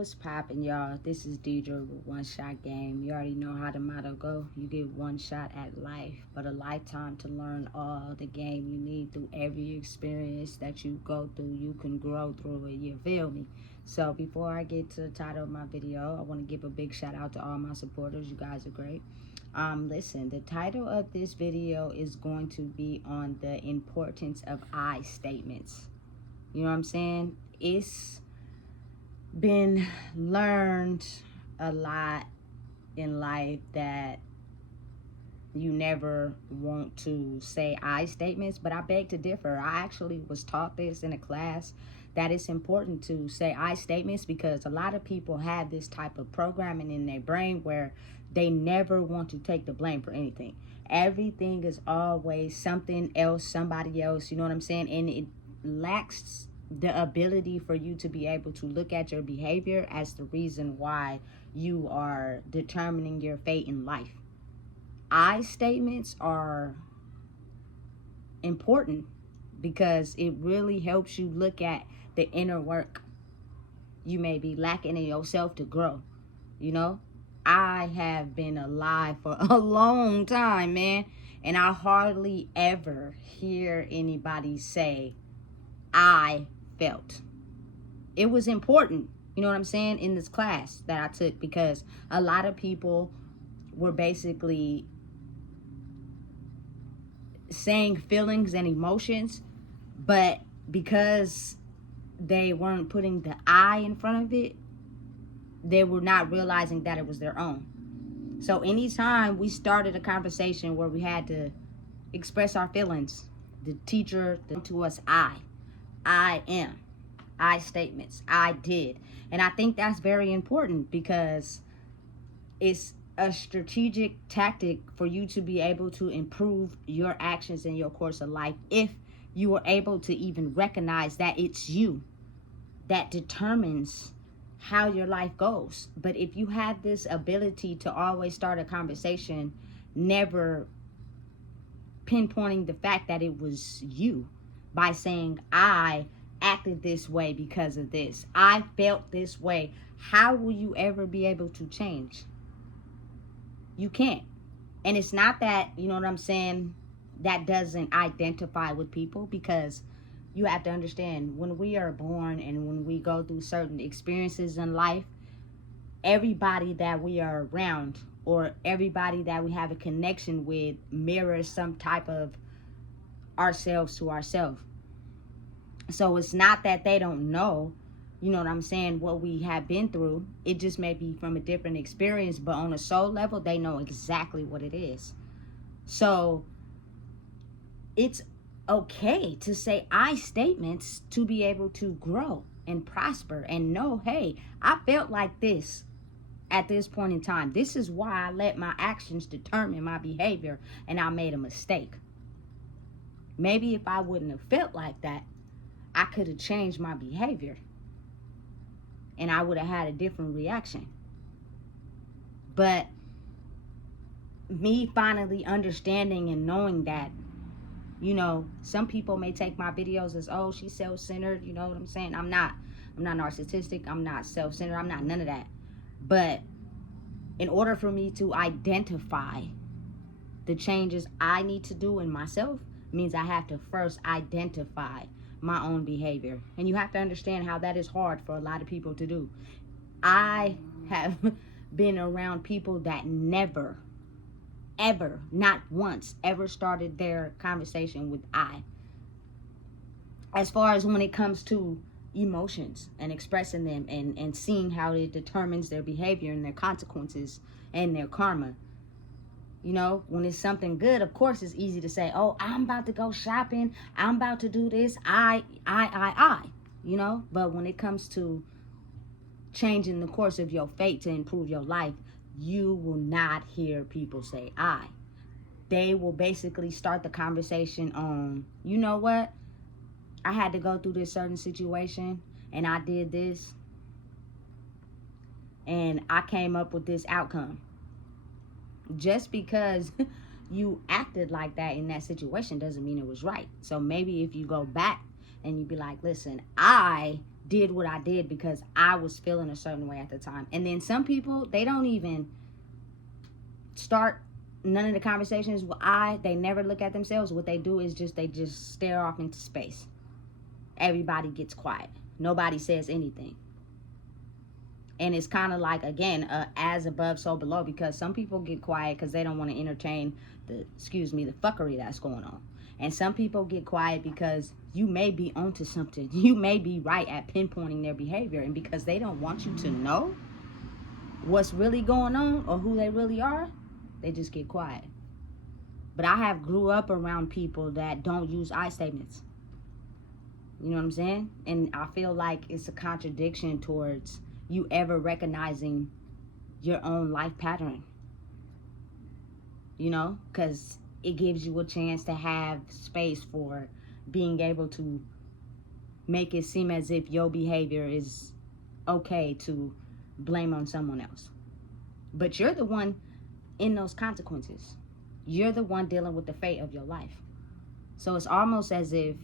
What's poppin', y'all? This is Deidre with One Shot Game. You already know how the motto go. You get one shot at life, but a lifetime to learn all the game you need. Through every experience that you go through, you can grow through it. You feel me? So before I get to the title of my video, I want to give a big shout out to all my supporters. You guys are great. Listen, the title of this video is going to be on the importance of I statements. You know what I'm saying? It's been learned a lot in life that you never want to say I statements, but I beg to differ. I actually was taught this in a class that it's important to say I statements because a lot of people have this type of programming in their brain where they never want to take the blame for anything. Everything is always something else, somebody else, you know what I'm saying? And it lacks the ability for you to be able to look at your behavior as the reason why you are determining your fate in life. I statements are important because it really helps you look at the inner work you may be lacking in yourself to grow. You know, I have been alive for a long time, man, and I hardly ever hear anybody say I felt. It was important, you know what I'm saying, in this class that I took, because a lot of people were basically saying feelings and emotions, but because they weren't putting the I in front of it, they were not realizing that it was their own. So anytime we started a conversation where we had to express our feelings, the teacher to us, I am, I statements, I did. And I think that's very important because it's a strategic tactic for you to be able to improve your actions in your course of life if you are able to even recognize that it's you that determines how your life goes. But if you have this ability to always start a conversation, never pinpointing the fact that it was you, by saying I acted this way because of this, I felt this way, how will you ever be able to change? You can't. And it's not that, you know what I'm saying, that doesn't identify with people, because you have to understand, when we are born and when we go through certain experiences in life, everybody that we are around or everybody that we have a connection with mirrors some type of ourselves to ourselves. So it's not that they don't know, you know what I'm saying, what we have been through. It just may be from a different experience, but on a soul level, they know exactly what it is. So it's okay to say I statements to be able to grow and prosper and know, hey, I felt like this at this point in time. This is why I let my actions determine my behavior, and I made a mistake. Maybe if I wouldn't have felt like that, I could have changed my behavior and I would have had a different reaction. But me finally understanding and knowing that, you know, some people may take my videos as, oh, she's self-centered, you know what I'm saying? I'm not narcissistic, I'm not self-centered, I'm not none of that. But in order for me to identify the changes I need to do in myself, means I have to first identify my own behavior. And you have to understand how that is hard for a lot of people to do. I have been around people that never, ever, not once, ever started their conversation with I. As far as when it comes to emotions and expressing them and seeing how it determines their behavior and their consequences and their karma. You know, when it's something good, of course, it's easy to say, oh, I'm about to go shopping, I'm about to do this, I, you know. But when it comes to changing the course of your fate to improve your life, you will not hear people say I. They will basically start the conversation on, you know what, I had to go through this certain situation and I did this and I came up with this outcome. Just because you acted like that in that situation doesn't mean it was right. So maybe if you go back and you be like, listen, I did what I did because I was feeling a certain way at the time. And then some people, they don't even start none of the conversations with they never look at themselves. What they do is they just stare off into space. Everybody gets quiet. Nobody says anything. And it's kind of like, again, as above, so below, because some people get quiet because they don't want to entertain the fuckery that's going on. And some people get quiet because you may be onto something. You may be right at pinpointing their behavior. And because they don't want you to know what's really going on or who they really are, they just get quiet. But I have grew up around people that don't use I statements. You know what I'm saying? And I feel like it's a contradiction towards you ever recognizing your own life pattern. You know? Because it gives you a chance to have space for being able to make it seem as if your behavior is okay to blame on someone else. But you're the one in those consequences. You're the one dealing with the fate of your life. So it's almost as if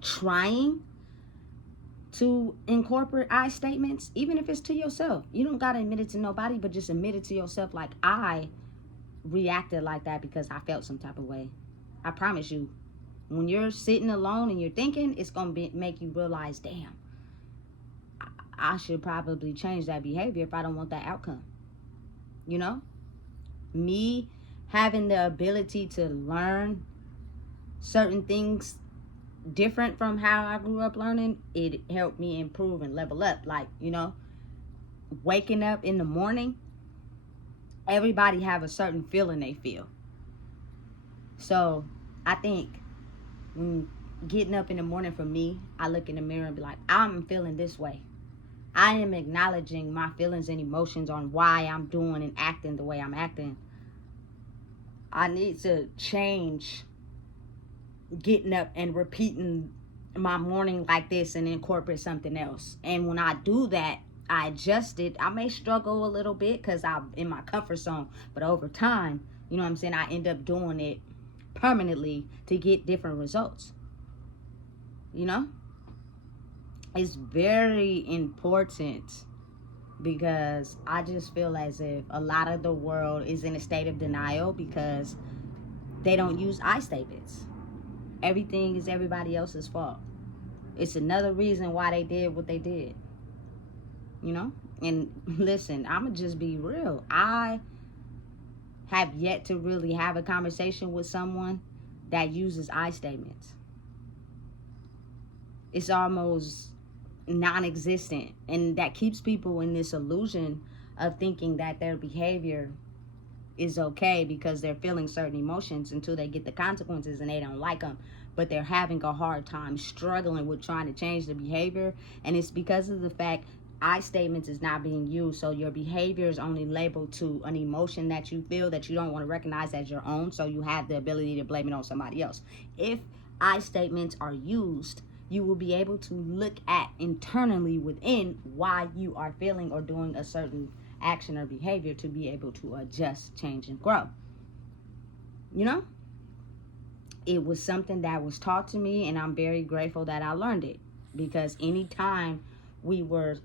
trying to incorporate I statements, even if it's to yourself. You don't got to admit it to nobody, but just admit it to yourself, like, I reacted like that because I felt some type of way. I promise you, when you're sitting alone and you're thinking, it's going to make you realize, damn, I should probably change that behavior if I don't want that outcome. You know? Me having the ability to learn certain things different from how I grew up learning, it helped me improve and level up. Like, you know, waking up in the morning, everybody have a certain feeling they feel. So I think when getting up in the morning for me, I look in the mirror and be like, I'm feeling this way. I am acknowledging my feelings and emotions on why I'm doing and acting the way I'm acting. I need to change getting up and repeating my morning like this and incorporate something else. And when I do that, I adjust it. I may struggle a little bit because I'm in my comfort zone. But over time, you know what I'm saying, I end up doing it permanently to get different results. You know? It's very important because I just feel as if a lot of the world is in a state of denial because they don't use I statements. Everything is everybody else's fault. It's another reason why they did what they did. You know? And listen, I'ma just be real. I have yet to really have a conversation with someone that uses I statements. It's almost non-existent, and that keeps people in this illusion of thinking that their behavior is okay because they're feeling certain emotions until they get the consequences and they don't like them, but they're having a hard time struggling with trying to change the behavior. And it's because of the fact I statements is not being used, so your behavior is only labeled to an emotion that you feel that you don't want to recognize as your own, so you have the ability to blame it on somebody else. If I statements are used, you will be able to look at internally within why you are feeling or doing a certain action or behavior to be able to adjust, change, and grow. You know? It was something that was taught to me, and I'm very grateful that I learned it. Because anytime we were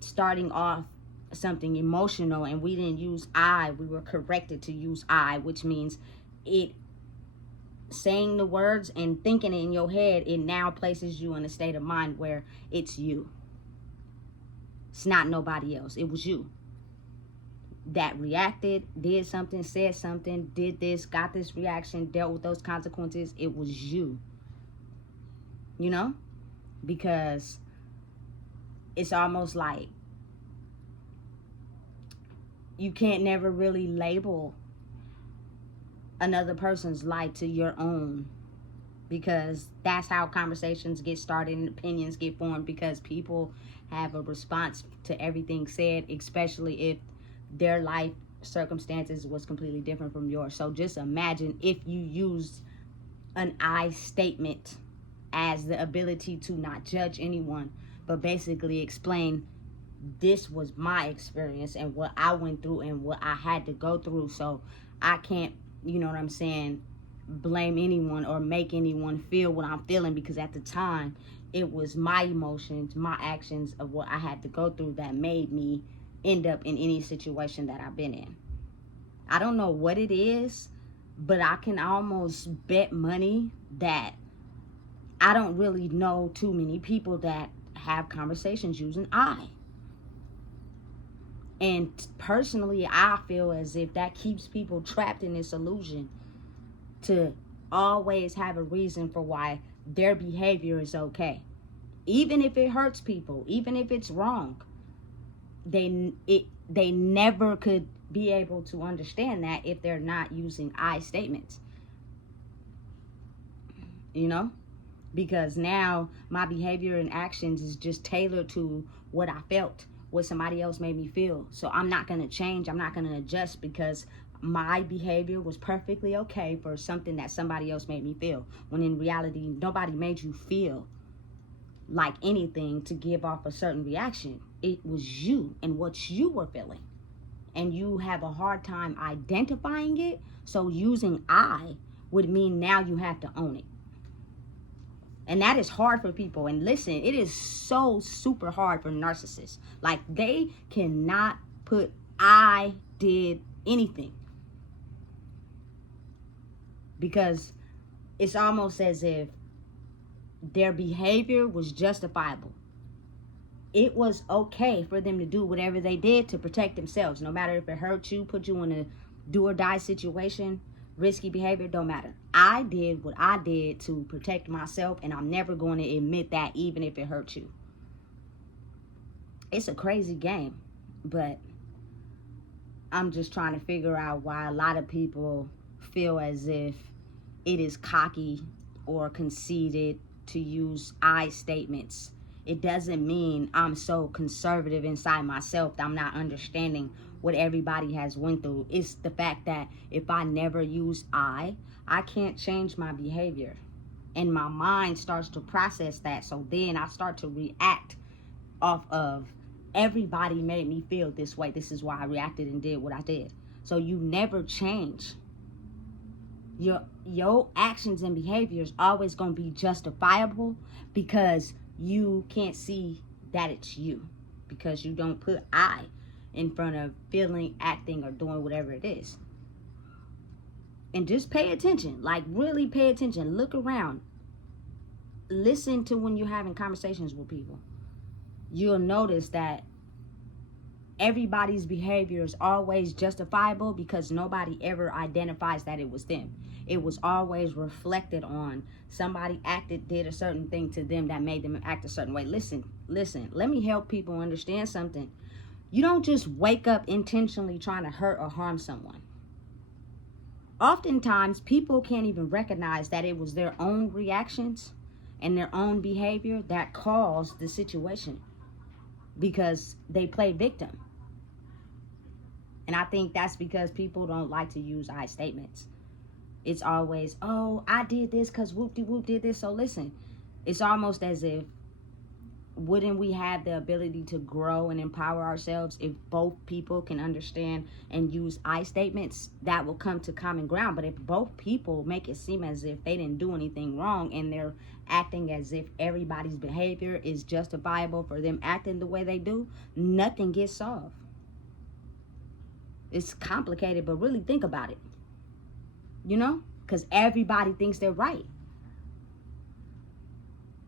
starting off something emotional and we didn't use I, we were corrected to use I, which means it saying the words and thinking it in your head, it now places you in a state of mind where it's you. It's not nobody else. It was you that reacted, did something, said something, did this, got this reaction, dealt with those consequences. It was you. You know? Because it's almost like you can't never really label another person's life to your own, because that's how conversations get started and opinions get formed, because people have a response to everything said, especially if their life circumstances was completely different from yours. So just imagine if you used an I statement as the ability to not judge anyone, but basically explain, this was my experience and what I went through and what I had to go through, so I can't, you know what I'm saying, blame anyone or make anyone feel what I'm feeling, because at the time it was my emotions, my actions of what I had to go through that made me end up in any situation that I've been in. I don't know what it is, but I can almost bet money that I don't really know too many people that have conversations using I. And personally, I feel as if that keeps people trapped in this illusion to always have a reason for why their behavior is okay. Even if it hurts people, even if it's wrong, they never could be able to understand that if they're not using I statements. You know? Because now my behavior and actions is just tailored to what I felt, what somebody else made me feel. So I'm not going to change. I'm not going to adjust because my behavior was perfectly okay for something that somebody else made me feel. When in reality, nobody made you feel like anything to give off a certain reaction. It was you and what you were feeling. And you have a hard time identifying it. So using I would mean now you have to own it. And that is hard for people. And listen, it is so super hard for narcissists. Like, they cannot put I did anything. Because it's almost as if their behavior was justifiable. It was okay for them to do whatever they did to protect themselves. No matter if it hurt you, put you in a do or die situation, risky behavior, don't matter. I did what I did to protect myself, and I'm never going to admit that, even if it hurts you. It's a crazy game, but I'm just trying to figure out why a lot of people feel as if it is cocky or conceited to use I statements. It doesn't mean I'm so conservative inside myself that I'm not understanding what everybody has went through. It's the fact that if I never use I can't change my behavior. And my mind starts to process that. So then I start to react off of everybody made me feel this way. This is why I reacted and did what I did. So you never change. Your actions and behaviors always going to be justifiable because you can't see that it's you, because you don't put I in front of feeling, acting, or doing whatever it is. And just pay attention, like really pay attention. Look around. Listen to when you're having conversations with people. You'll notice that everybody's behavior is always justifiable because nobody ever identifies that it was them. It was always reflected on somebody did a certain thing to them that made them act a certain way. Listen, let me help people understand something. You don't just wake up intentionally trying to hurt or harm someone. Oftentimes, people can't even recognize that it was their own reactions and their own behavior that caused the situation because they play victim. And I think that's because people don't like to use I statements. It's always, oh, I did this because whoop-de-whoop did this. So listen, it's almost as if, wouldn't we have the ability to grow and empower ourselves if both people can understand and use I statements? That will come to common ground. But if both people make it seem as if they didn't do anything wrong and they're acting as if everybody's behavior is justifiable for them acting the way they do, nothing gets solved. It's complicated, but really think about it. You know? Because everybody thinks they're right.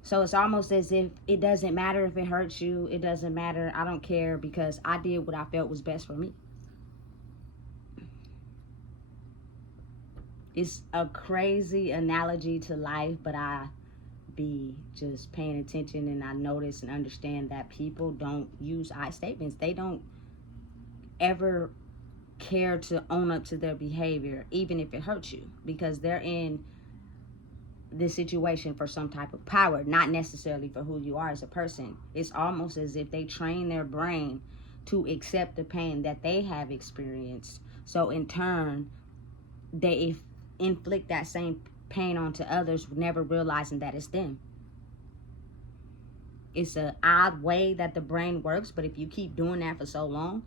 So it's almost as if it doesn't matter if it hurts you. It doesn't matter. I don't care because I did what I felt was best for me. It's a crazy analogy to life, but I be just paying attention and I notice and understand that people don't use I statements. They don't ever care to own up to their behavior, even if it hurts you, because they're in this situation for some type of power, not necessarily for who you are as a person. It's almost as if they train their brain to accept the pain that they have experienced. So in turn, they inflict that same pain onto others, never realizing that it's them. It's an odd way that the brain works, but if you keep doing that for so long,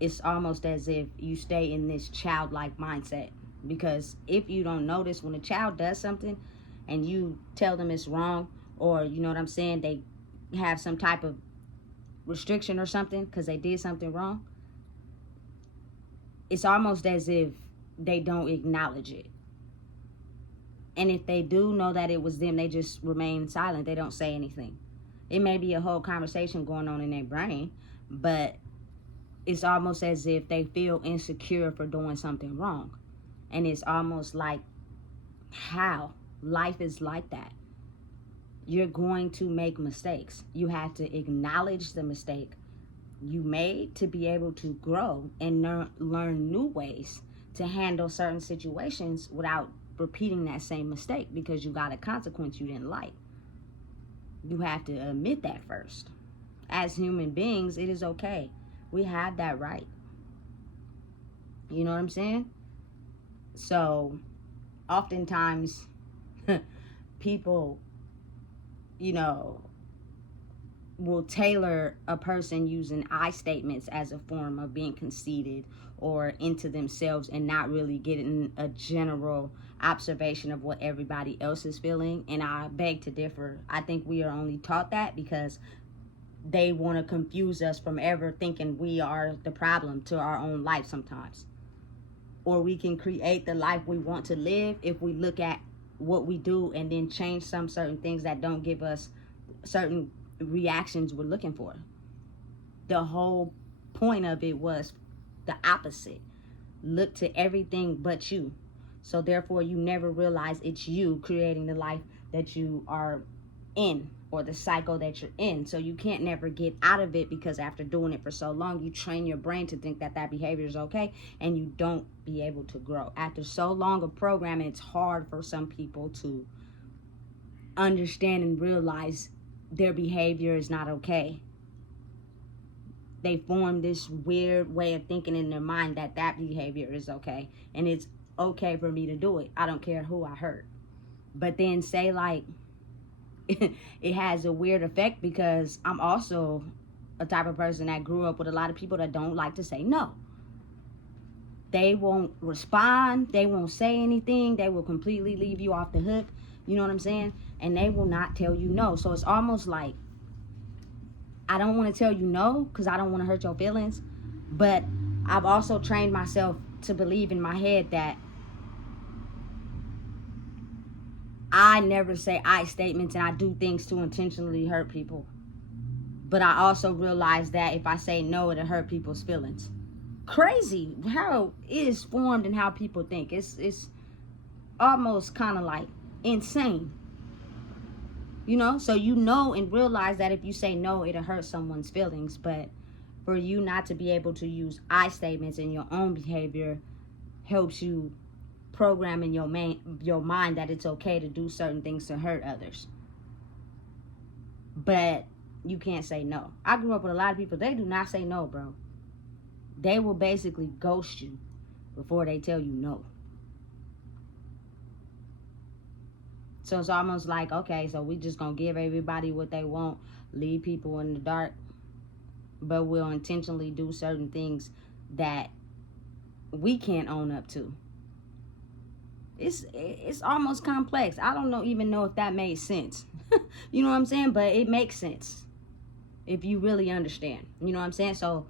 it's almost as if you stay in this childlike mindset. Because if you don't notice, when a child does something and you tell them it's wrong, or you know what I'm saying, they have some type of restriction or something because they did something wrong, it's almost as if they don't acknowledge it. And if they do know that it was them, they just remain silent. They don't say anything. It may be a whole conversation going on in their brain, but it's almost as if they feel insecure for doing something wrong. And it's almost like how life is like that. You're going to make mistakes. You have to acknowledge the mistake you made to be able to grow and learn new ways to handle certain situations without repeating that same mistake because you got a consequence you didn't like. You have to admit that first. As human beings, it is okay. We have that right. You know what I'm saying? So, oftentimes, people, will tailor a person using I statements as a form of being conceited or into themselves and not really getting a general observation of what everybody else is feeling. And I beg to differ. I think we are only taught that because they want to confuse us from ever thinking we are the problem to our own life sometimes. Or we can create the life we want to live if we look at what we do and then change some certain things that don't give us certain reactions we're looking for. The whole point of it was the opposite. Look to everything but you. So therefore you never realize it's you creating the life that you are in or the cycle that you're in. So you can't never get out of it because after doing it for so long, you train your brain to think that behavior is okay and you don't be able to grow. After so long of programming, it's hard for some people to understand and realize their behavior is not okay. They form this weird way of thinking in their mind that behavior is okay. And it's okay for me to do it. I don't care who I hurt. But then say like, it has a weird effect because I'm also a type of person that grew up with a lot of people that don't like to say no. They won't respond. They won't say anything. They will completely leave you off the hook. You know what I'm saying? And they will not tell you no. So it's almost like, I don't want to tell you no because I don't want to hurt your feelings. But I've also trained myself to believe in my head that I never say I statements and I do things to intentionally hurt people. But I also realize that if I say no, it'll hurt people's feelings. Crazy how it is formed and how people think. It's almost kind of like insane. So and realize that if you say no, it'll hurt someone's feelings. But for you not to be able to use I statements in your own behavior helps you program in your mind that it's okay to do certain things to hurt others. But you can't say no. I grew up with a lot of people, they do not say no, bro. They will basically ghost you before they tell you no. So it's almost like, okay, so we just gonna give everybody what they want, leave people in the dark, but we'll intentionally do certain things that we can't own up to. It's almost complex. I don't even know if that made sense. You know what I'm saying? But it makes sense if you really understand. You know what I'm saying? So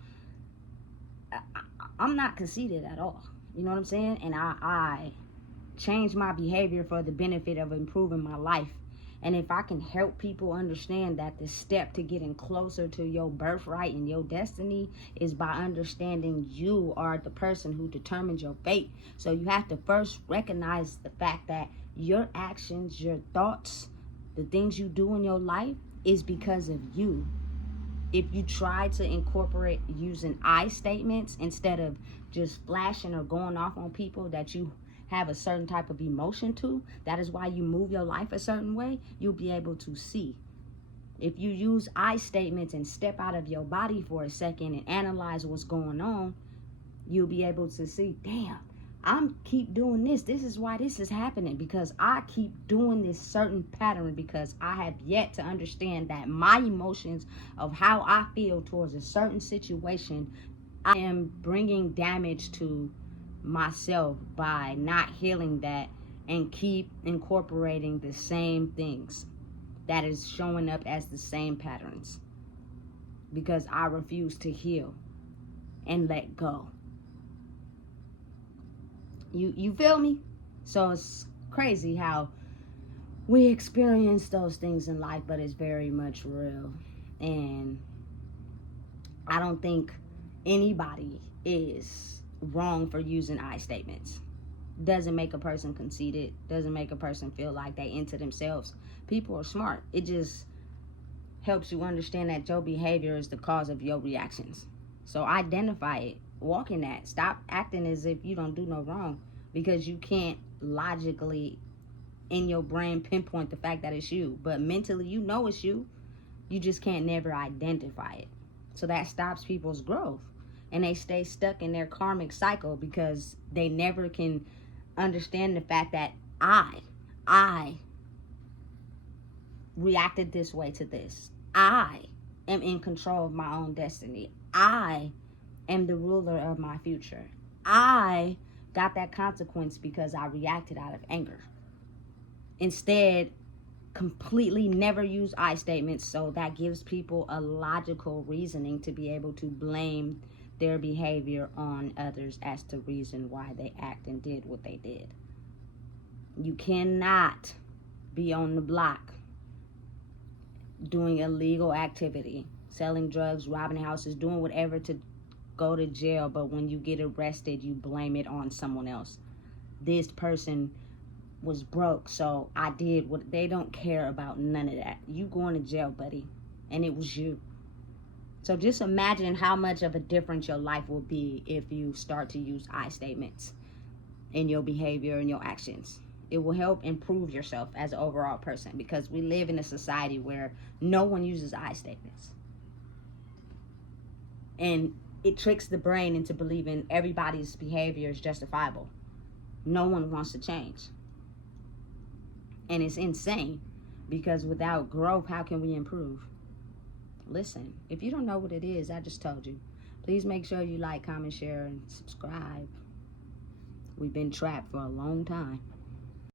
I'm not conceited at all. You know what I'm saying? And I change my behavior for the benefit of improving my life. And if I can help people understand that the step to getting closer to your birthright and your destiny is by understanding you are the person who determines your fate. So you have to first recognize the fact that your actions, your thoughts, the things you do in your life is because of you. If you try to incorporate using I statements instead of just flashing or going off on people that you have a certain type of emotion to, that is why you move your life a certain way, you'll be able to see. If you use I statements and step out of your body for a second and analyze what's going on, you'll be able to see, damn, I'm keep doing this. This is why this is happening, because I keep doing this certain pattern because I have yet to understand that my emotions of how I feel towards a certain situation, I am bringing damage to myself by not healing that and keep incorporating the same things that is showing up as the same patterns, because I refuse to heal and let go. You feel me? So it's crazy how we experience those things in life, but it's very much real. And I don't think anybody is wrong for using I statements. Doesn't make a person conceited, doesn't make a person feel like they into themselves. People are smart. It just helps you understand that your behavior is the cause of your reactions. So identify it, walk in that. Stop acting as if you don't do no wrong, because you can't logically in your brain pinpoint the fact that it's you, but mentally you know it's you. You just can't never identify it. So that stops people's growth, and they stay stuck in their karmic cycle because they never can understand the fact that I reacted this way to this. I am in control of my own destiny. I am the ruler of my future. I got that consequence because I reacted out of anger. Instead, completely never use I statements, so that gives people a logical reasoning to be able to blame their behavior on others as the reason why they act and did what they did. You cannot be on the block doing illegal activity, selling drugs, robbing houses, doing whatever to go to jail, but when you get arrested, you blame it on someone else. This person was broke, so I did what. They don't care about none of that. You going to jail, buddy, and it was you. So just imagine how much of a difference your life will be if you start to use I statements in your behavior and your actions. It will help improve yourself as an overall person, because we live in a society where no one uses I statements. And it tricks the brain into believing everybody's behavior is justifiable. No one wants to change. And it's insane, because without growth, how can we improve? Listen, if you don't know what it is, I just told you. Please make sure you like, comment, share, and subscribe. We've been trapped for a long time.